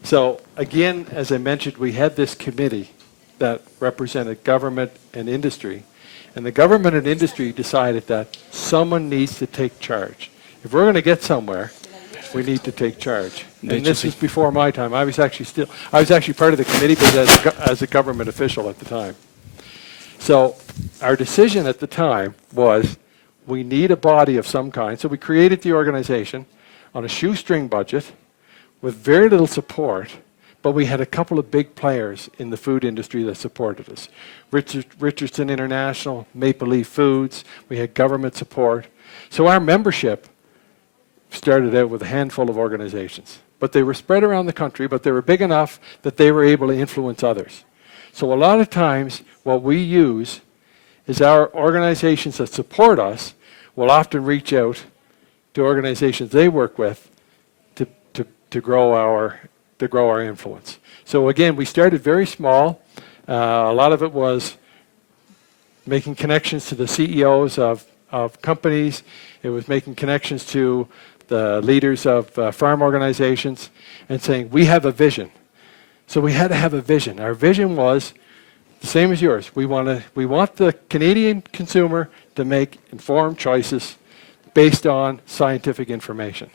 So again, as I mentioned, we had this committee that represented government and industry, and the government and industry decided that someone needs to take charge. If we're going to get somewhere, we need to take charge. And this is before my time. I was actually part of the committee, but as a government official at the time. So our decision at the time was we need a body of some kind. So we created the organization on a shoestring budget with very little support, but we had a couple of big players in the food industry that supported us. Richardson International, Maple Leaf Foods, we had government support. So our membership started out with a handful of organizations, but they were spread around the country, but they were big enough that they were able to influence others. So a lot of times what we use is our organizations that support us will often reach out to organizations they work with to grow our influence. So again, we started very small. A lot of it was making connections to the CEOs of companies. It was making connections to the leaders of farm organizations and saying, we have a vision. So we had to have a vision. Our vision was the same as yours. We want the Canadian consumer to make informed choices based on scientific information.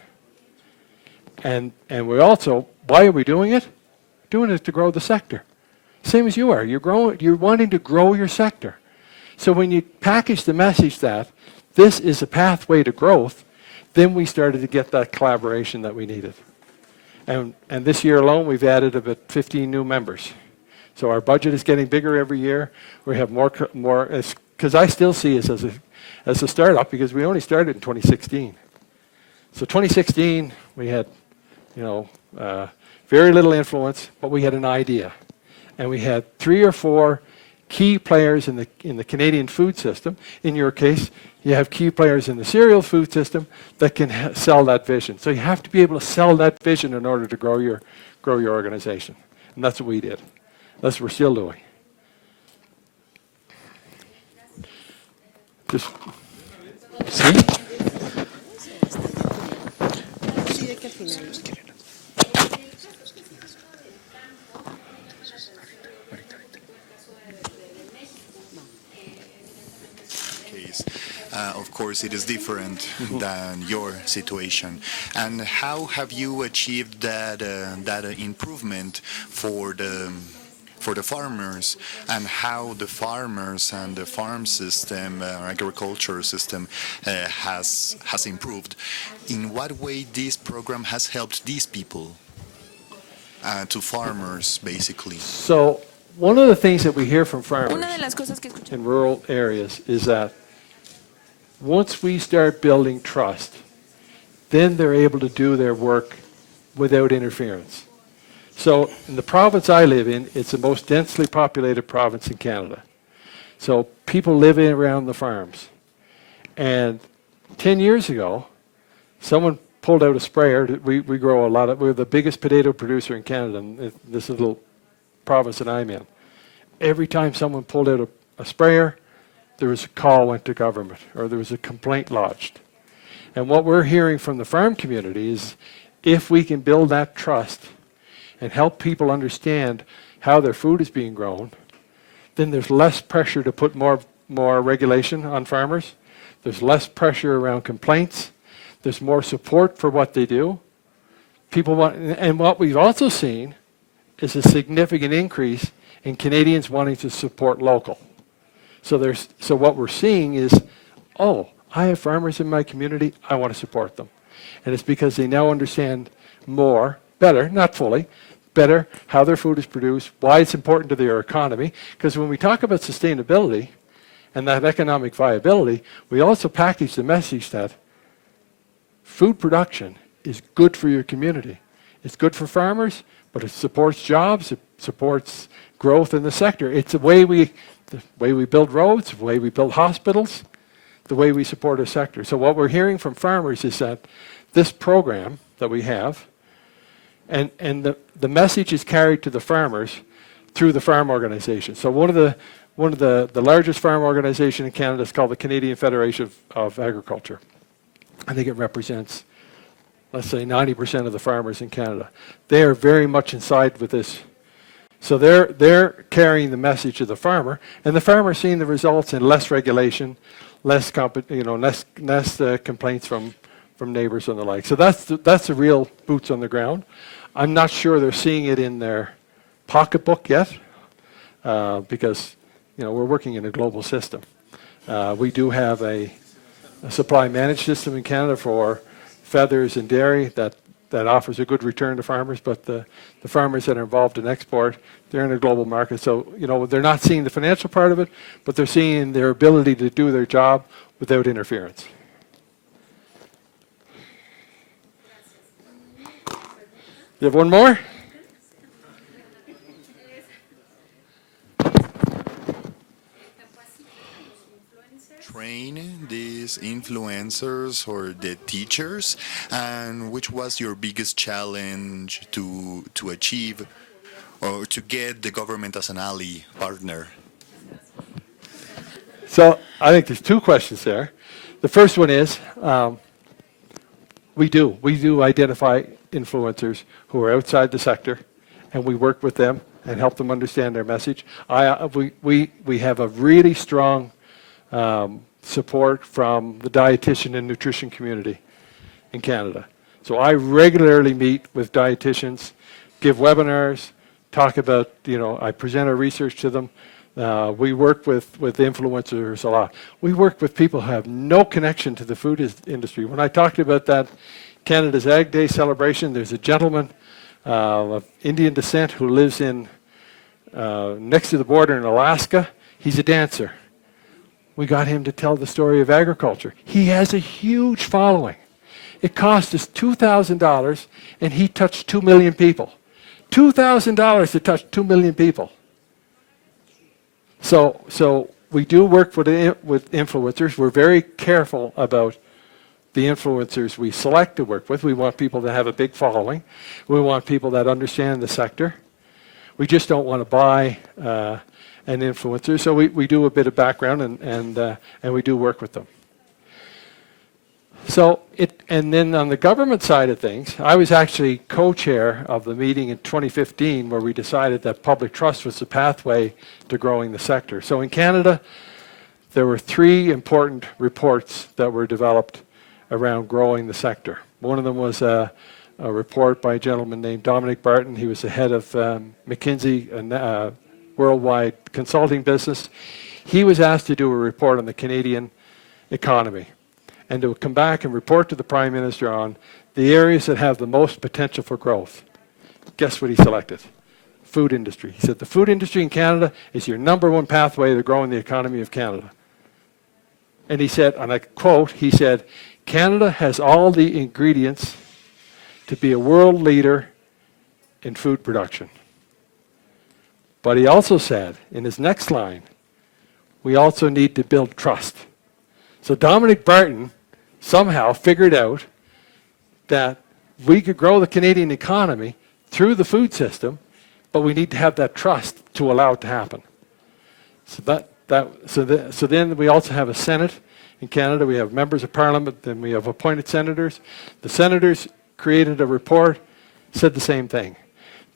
And we also, why are we doing it? Doing it to grow the sector. Same as you are. You're wanting to grow your sector. So when you package the message that this is a pathway to growth, then we started to get that collaboration that we needed. And this year alone, we've added about 15 new members. So our budget is getting bigger every year. We have more, because I still see us as a startup because we only started in 2016. So 2016, we had, very little influence, but we had an idea. And we had 3 or 4 key players in the Canadian food system. In your case, you have key players in the cereal food system that can sell that vision. So you have to be able to sell that vision in order to grow your organization. And that's what we did. That's what we're still doing. Just ¿Sí? Of course, it is different than your situation. And how have you achieved that improvement for the farmers, and how the farmers and the farm system, agriculture system, has improved? In what way this program has helped these people, to farmers, basically? So one of the things that we hear from farmers in rural areas is that once we start building trust, then they're able to do their work without interference. So in the province I live in, it's the most densely populated province in Canada. So people live in around the farms. And 10 years ago, someone pulled out a sprayer. We grow a lot of, we're the biggest potato producer in Canada, in this little province that I'm in. Every time someone pulled out a sprayer, there was a call went to government, or there was a complaint lodged. And what we're hearing from the farm community is if we can build that trust and help people understand how their food is being grown, then there's less pressure to put more regulation on farmers. There's less pressure around complaints. There's more support for what they do. People want, and what we've also seen is a significant increase in Canadians wanting to support local. So what we're seeing is, oh, I have farmers in my community, I want to support them. And it's because they now understand better, not fully, better how their food is produced, why it's important to their economy. Because when we talk about sustainability and that economic viability, we also package the message that food production is good for your community. It's good for farmers, but it supports jobs, it supports growth in the sector. It's the way we build roads, the way we build hospitals, the way we support our sector. So what we're hearing from farmers is that this program that we have, and the message is carried to the farmers through the farm organization. So one of the largest farm organization in Canada is called the Canadian Federation of Agriculture. I think it represents, let's say, 90% of the farmers in Canada. They are very much inside with this. So they're carrying the message to the farmer, and the farmer is seeing the results in less regulation, less complaints from neighbors and the like. So that's the real boots on the ground. I'm not sure they're seeing it in their pocketbook yet, because we're working in a global system. We do have a supply managed system in Canada for feathers and dairy that offers a good return to farmers, but the farmers that are involved in export, they're in a global market. So, they're not seeing the financial part of it, but they're seeing their ability to do their job without interference. You have one more? Train these influencers or the teachers, and which was your biggest challenge to achieve or to get the government as an ally partner? So I think there's two questions there. The first one is, we do identify influencers who are outside the sector, and we work with them and help them understand their message. We have a really strong support from the dietitian and nutrition community in Canada. So I regularly meet with dietitians, give webinars, talk about, I present our research to them. We work with influencers a lot. We work with people who have no connection to the food industry. When I talked about that Canada's Ag Day celebration, there's a gentleman of Indian descent who lives in next to the border in Alaska. He's a dancer. We got him to tell the story of agriculture. He has a huge following. It cost us $2,000, and he touched 2 million people. $2,000 to touch 2 million people. So we do work with influencers. We're very careful about the influencers we select to work with. We want people that have a big following. We want people that understand the sector. We just don't want to buy an influencer. So we do a bit of background and we do work with them. And then on the government side of things, I was actually co-chair of the meeting in 2015 where we decided that public trust was the pathway to growing the sector. So in Canada, there were 3 important reports that were developed around growing the sector. One of them was a report by a gentleman named Dominic Barton. He was the head of McKinsey, a worldwide consulting business. He was asked to do a report on the Canadian economy and to come back and report to the Prime Minister on the areas that have the most potential for growth. Guess what he selected? Food industry. He said the food industry in Canada is your #1 pathway to growing the economy of Canada. And he said, and I quote, he said, Canada has all the ingredients to be a world leader in food production. But he also said, in his next line, we also need to build trust. So Dominic Barton somehow figured out that we could grow the Canadian economy through the food system, but we need to have that trust to allow it to happen. So then we also have a Senate in Canada. We have members of Parliament, then we have appointed senators. The senators created a report, said the same thing.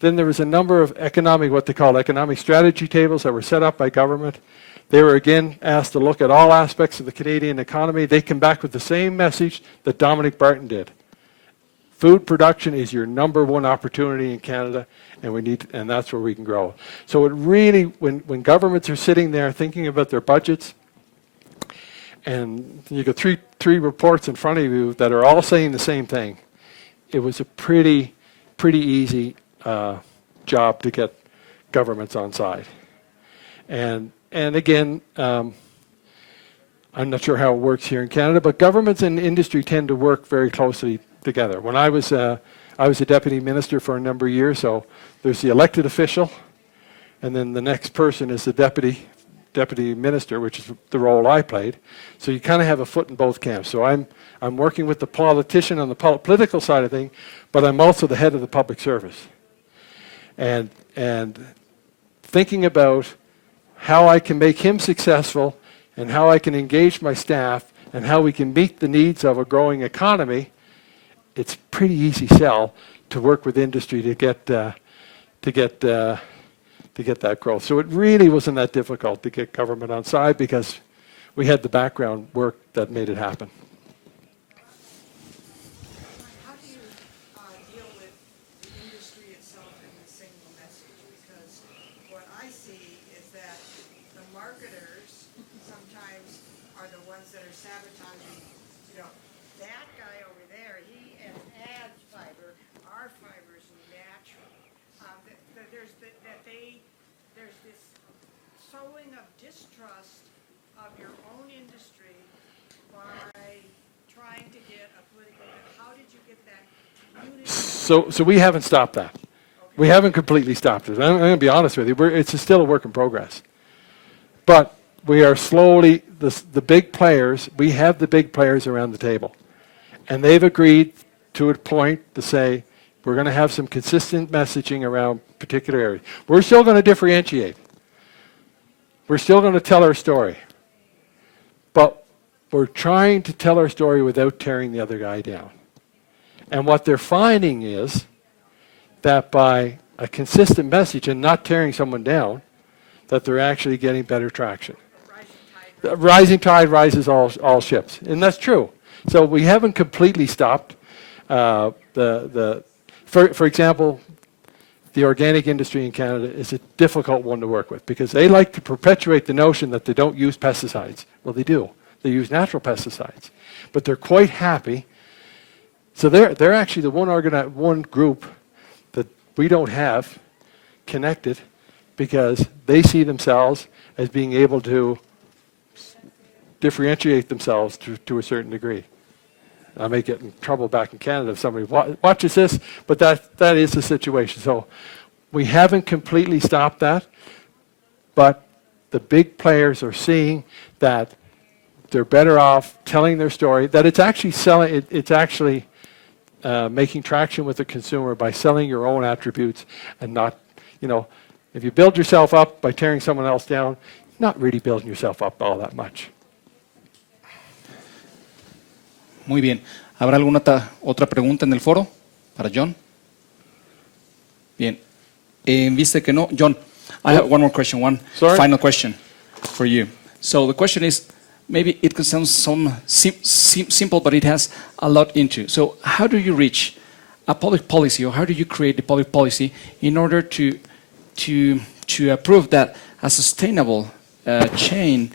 Then there was a number of what they call economic strategy tables that were set up by government. They were again asked to look at all aspects of the Canadian economy. They came back with the same message that Dominic Barton did. Food production is your number one opportunity in Canada, and that's where we can grow. So it really, when governments are sitting there thinking about their budgets, and you got three reports in front of you that are all saying the same thing, it was a pretty easy job to get governments on side. And again, I'm not sure how it works here in Canada, but governments and industry tend to work very closely together. When I was a deputy minister for a number of years, so there's the elected official, and then the next person is the deputy minister, which is the role I played. So you kind of have a foot in both camps. So I'm working with the politician on the political side of things, but I'm also the head of the public service. And thinking about how I can make him successful and how I can engage my staff and how we can meet the needs of a growing economy, it's pretty easy sell to work with industry to get that growth. So it really wasn't that difficult to get government on side because we had the background work that made it happen. How do you deal with the industry itself and the single message? Because what I see is that the marketers sometimes are the ones that are sabotaging, that guy over there, he adds fiber, our fiber's natural. There's this sowing of distrust of your own industry by trying to get a political, how did you get that unity? So we haven't stopped that. We haven't completely stopped it. I'm going to be honest with you. It's still a work in progress. But we are slowly, the big players, we have the big players around the table. And they've agreed to a point to say, we're going to have some consistent messaging around particular areas. We're still going to differentiate. We're still going to tell our story. But we're trying to tell our story without tearing the other guy down. And what they're finding is that by a consistent message and not tearing someone down, that they're actually getting better traction. The rising tide rises all ships. And that's true. So we haven't completely stopped. For example, the organic industry in Canada is a difficult one to work with because they like to perpetuate the notion that they don't use pesticides. Well, they do. They use natural pesticides. But they're quite happy. So they're actually the one group that we don't have connected because they see themselves as being able to differentiate themselves to a certain degree. I may get in trouble back in Canada if somebody watches this, but that is the situation. So we haven't completely stopped that, but the big players are seeing that they're better off telling their story, that it's actually selling, it's actually making traction with the consumer by selling your own attributes and not, if you build yourself up by tearing someone else down, not really building yourself up all that much. Muy bien. ¿Habrá alguna otra pregunta en el foro para John? Bien. En vista que no, John, I have one more question, final question for you. So the question is, maybe it can sound simple, but it has a lot into. So how do you reach a public policy, or how do you create the public policy in order to prove that a sustainable chain,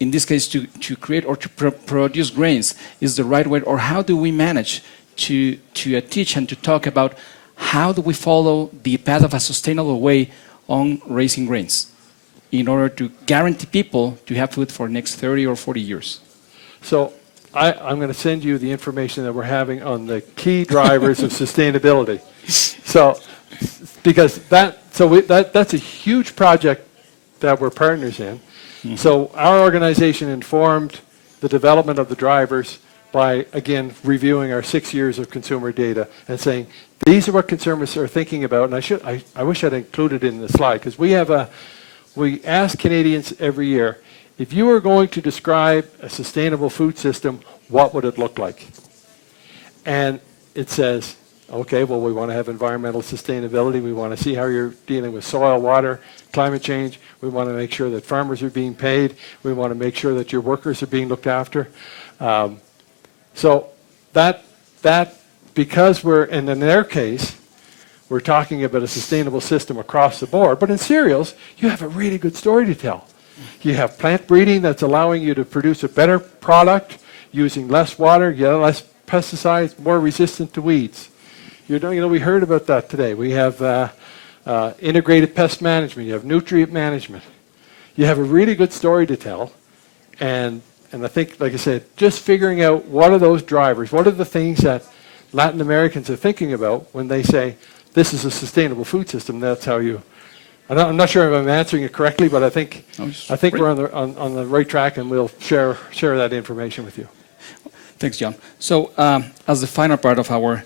in this case to create or to produce grains, is the right way? Or how do we manage to teach and to talk about how do we follow the path of a sustainable way on raising grains in order to guarantee people to have food for the next 30 or 40 years? So I'm going to send you the information that we're having on the key drivers of sustainability. So, because that's a huge project that we're partners in. Mm-hmm. So our organization informed the development of the drivers by, again, reviewing our 6 years of consumer data and saying, these are what consumers are thinking about. And I wish I'd included it in the slide, because we ask Canadians every year, if you were going to describe a sustainable food system, what would it look like? And it says, okay, well, we want to have environmental sustainability. We want to see how you're dealing with soil, water, climate change. We want to make sure that farmers are being paid. We want to make sure that your workers are being looked after. So that because and in their case, we're talking about a sustainable system across the board, but in cereals, you have a really good story to tell. You have plant breeding that's allowing you to produce a better product using less water, less pesticides, more resistant to weeds. We heard about that today. We have integrated pest management. You have nutrient management. You have a really good story to tell. And I think, like I said, just figuring out what are those drivers, what are the things that Latin Americans are thinking about when they say, this is a sustainable food system, that's how you... I'm not sure if I'm answering it correctly, but I think we're on the right track, and we'll share that information with you. Thanks, John. So, as the final part of our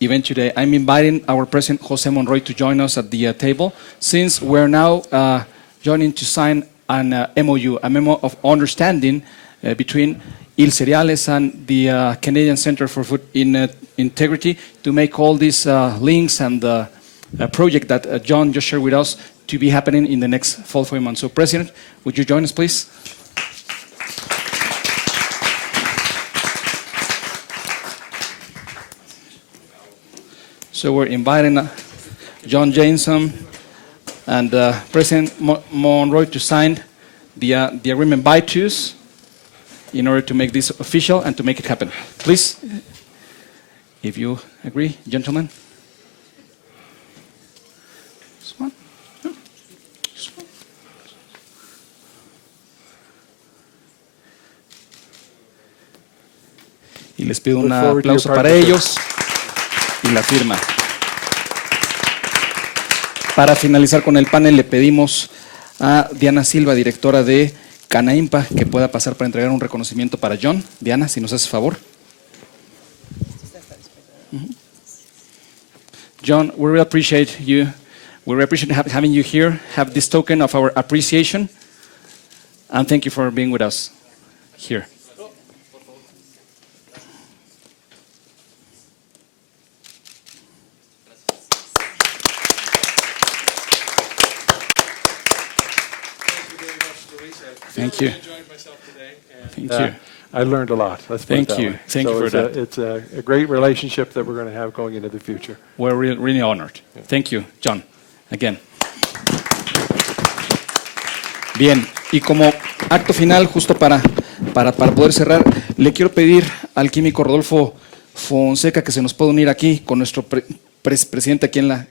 event today, I'm inviting our President, Jose Monroy, to join us at the table, since we're now joining to sign an MOU, a Memo of Understanding between Il Cereales and the Canadian Centre for Food Integrity to make all these links and the project that John just shared with us to be happening in the next 4 months. So, President, would you join us, please? So we're inviting John Jamieson and President Monroy to sign the agreement by twos in order to make this official and to make it happen. Please, if you agree, gentlemen. This one. This one. Y les pido un aplauso para ellos y la firma. Para finalizar con el panel, le pedimos a Diana Silva, directora de Canaimpa, que pueda pasar para entregar un reconocimiento para John. Diana, si nos haces favor. John, we really appreciate you. We really appreciate having you here, have this token of our appreciation, and thank you for being with us here. Thank you. I enjoyed myself today. Thank you. I learned a lot. Let's put it that way. Thank you for that. It's a great relationship that we're going to have going into the future. We're really honored. Thank you, John, again. Bien, y como acto final, justo para poder cerrar, le quiero pedir al químico Rodolfo Fonseca que se nos pueda unir aquí con nuestro presidente aquí en la...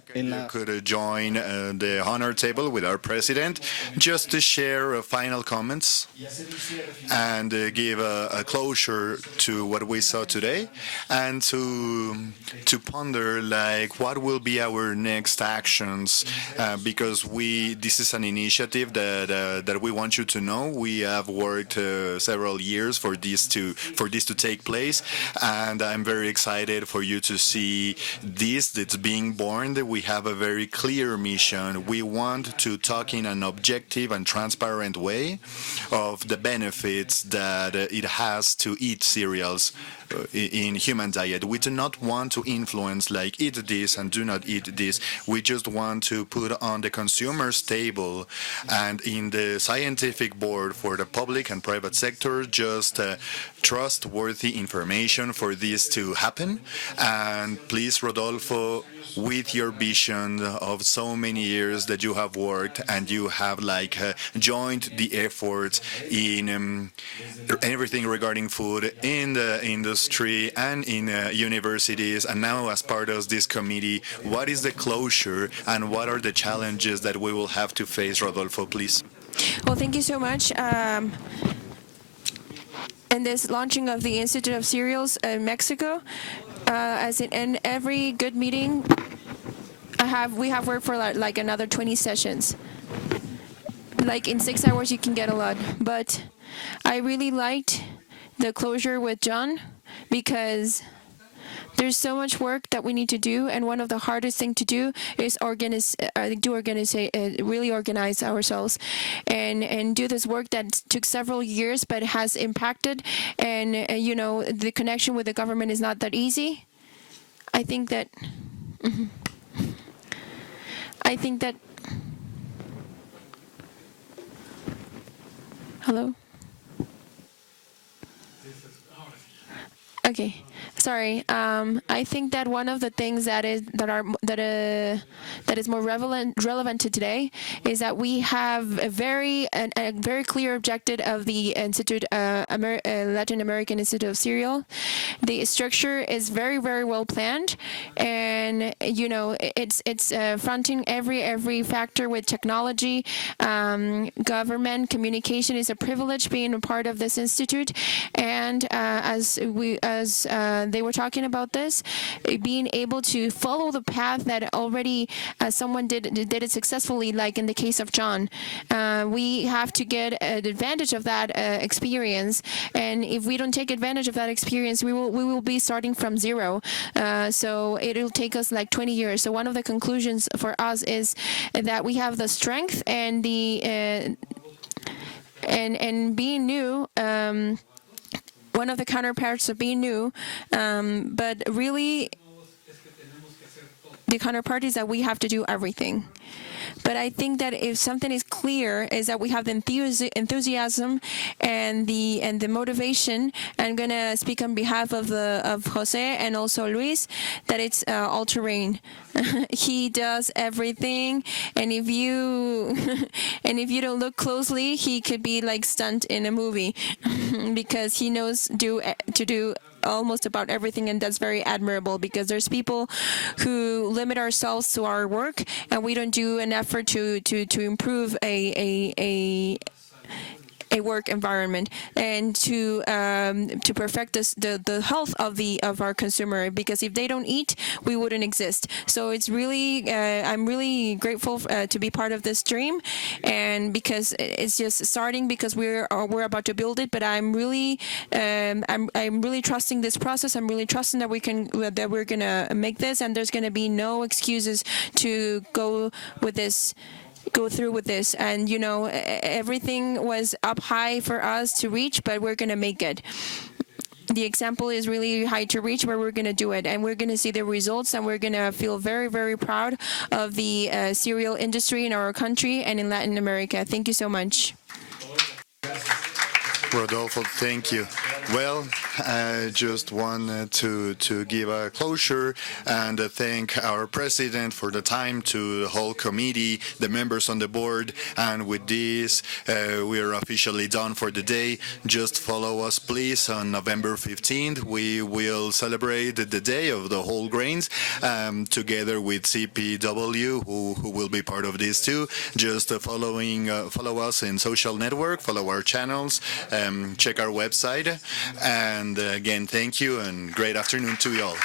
Could join the honor table with our president just to share final comments and give a closure to what we saw today and to ponder like what will be our next actions because this is an initiative that we want you to know. We have worked several years for this to take place, and I'm very excited for you to see this that's being born. We have a very clear mission. We want to talk in an objective and transparent way of the benefits that it has to eat cereals in human diet. We do not want to influence like eat this and do not eat this. We just want to put on the consumer's table and in the scientific board for the public and private sector just trustworthy information for this to happen. And please, Rodolfo, with your vision of so many years that you have worked and you have like joined the efforts in everything regarding food in the industry and in universities, and now as part of this committee, what is the closure and what are the challenges that we will have to face? Rodolfo, please. Well, thank you so much. In this launching of the Institute of Cereals in Mexico, as in every good meeting, we have worked for like another 20 sessions. Like in 6 hours, you can get a lot. But I really liked the closure with John because there's so much work that we need to do, and one of the hardest things to do is really organize ourselves and do this work that took several years but has impacted. And the connection with the government is not that easy. I think that. Hello. Okay. Sorry. I think that one of the things that is more relevant to today is that we have a very clear objective of the Institute, Latin American Institute of Cereal. The structure is very well planned, and it's fronting every factor with technology, government communication is a privilege being a part of this institute, and as they were talking about this, being able to follow the path that already someone did it successfully, like in the case of John. We have to get an advantage of that experience, and if we don't take advantage of that experience, we will be starting from zero. So it'll take us like 20 years. So one of the conclusions for us is that we have the strength and the and being new. One of the counterparts of being new, but really the counterpart is that we have to do everything. But I think that if something is clear, is that we have the enthusiasm and the motivation. I'm gonna speak on behalf of Jose and also Luis, that it's all terrain. He does everything, and if you don't look closely, he could be like stunt in a movie because he knows to do almost about everything, and that's very admirable, because there's people who limit ourselves to our work, and we don't do an effort to improve a work environment and to perfect the health of our consumer, because if they don't eat, we wouldn't exist. So it's really I'm really grateful to be part of this dream, and because it's just starting, because we're about to build it. But I'm really trusting this process. I'm really trusting that we're gonna make this, and there's gonna be no excuses to go through with this. And everything was up high for us to reach, but we're gonna make it. The example is really high to reach, but we're gonna do it, and we're gonna see the results, and we're gonna feel very proud of the cereal industry in our country and in Latin America. Thank you so much. Rodolfo, thank you. Well, I just wanted to give a closure and thank our president for the time, to the whole committee, the members on the board, and with this, we are officially done for the day. Just follow us, please, on November 15th. We will celebrate the Day of the Whole Grains together with CPW, who will be part of this too. Just follow us in social network, follow our channels, check our website, and again, thank you and great afternoon to you all.